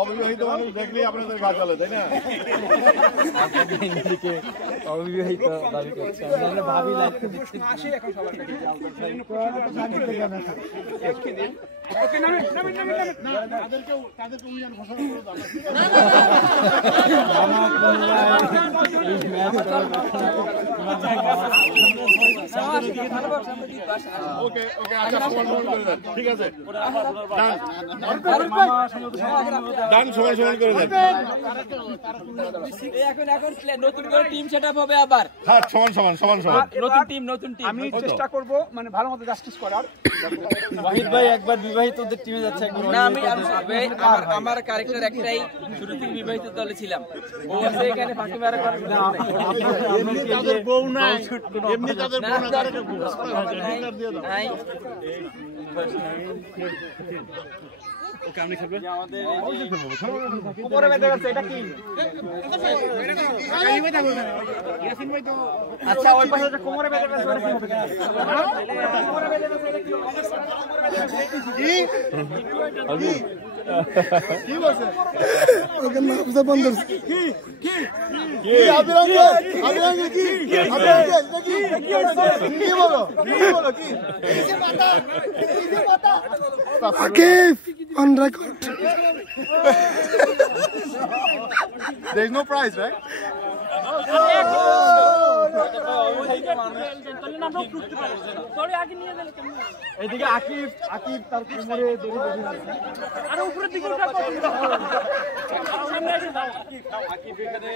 অবিবাহিত মানুষ দেখলেই আপনাদের গা চলে, তাই না? অবিবাহিত দাবি করছে, আমরা ভাবি লাগতে দিচ্ছি। ঠিক আছে, ডান, সমান সমান করে দেন। এখন নতুন করে টিম সেটআপ হবে আবার। হ্যাঁ, সমান সমান সমান সমান নতুন টিম। আমি চেষ্টা করব মানে ভালো মতো জাস্টিস করার। ওয়াহিদ ভাই একবার বিবাহিতদের টিমে যাচ্ছে, একবার না, আমার ক্যারেক্টার একটাই, শুরু থেকে বিবাহিত দলে ছিলাম। ও আছে এখানে ফাঁকি মারা করে না। এমনি তাদের বউ নাই, এমনি তাদের বউ নাই। ওকে আমি খেলবে আমাদের উপরে বেঁধে গেছে, এটা কি? আচ্ছা, ওই পাশে একটা কোমরে বেঁধে গেছে, ওটা কি হবে? কোমরে বেঁধে গেছে, এটা কি হবে? কি বলছে? ওকে নামটা বন্ধ কি কি কি আবিরাঙ্গ কি কি বলো কি Akib on record. There's no prize, right? এদিকে আকিব তার কোমরে দড়ি বেঁধে গেছে। আরে উপরের দিকে ওঠা সামনে এসে দাও। আকিব এখানে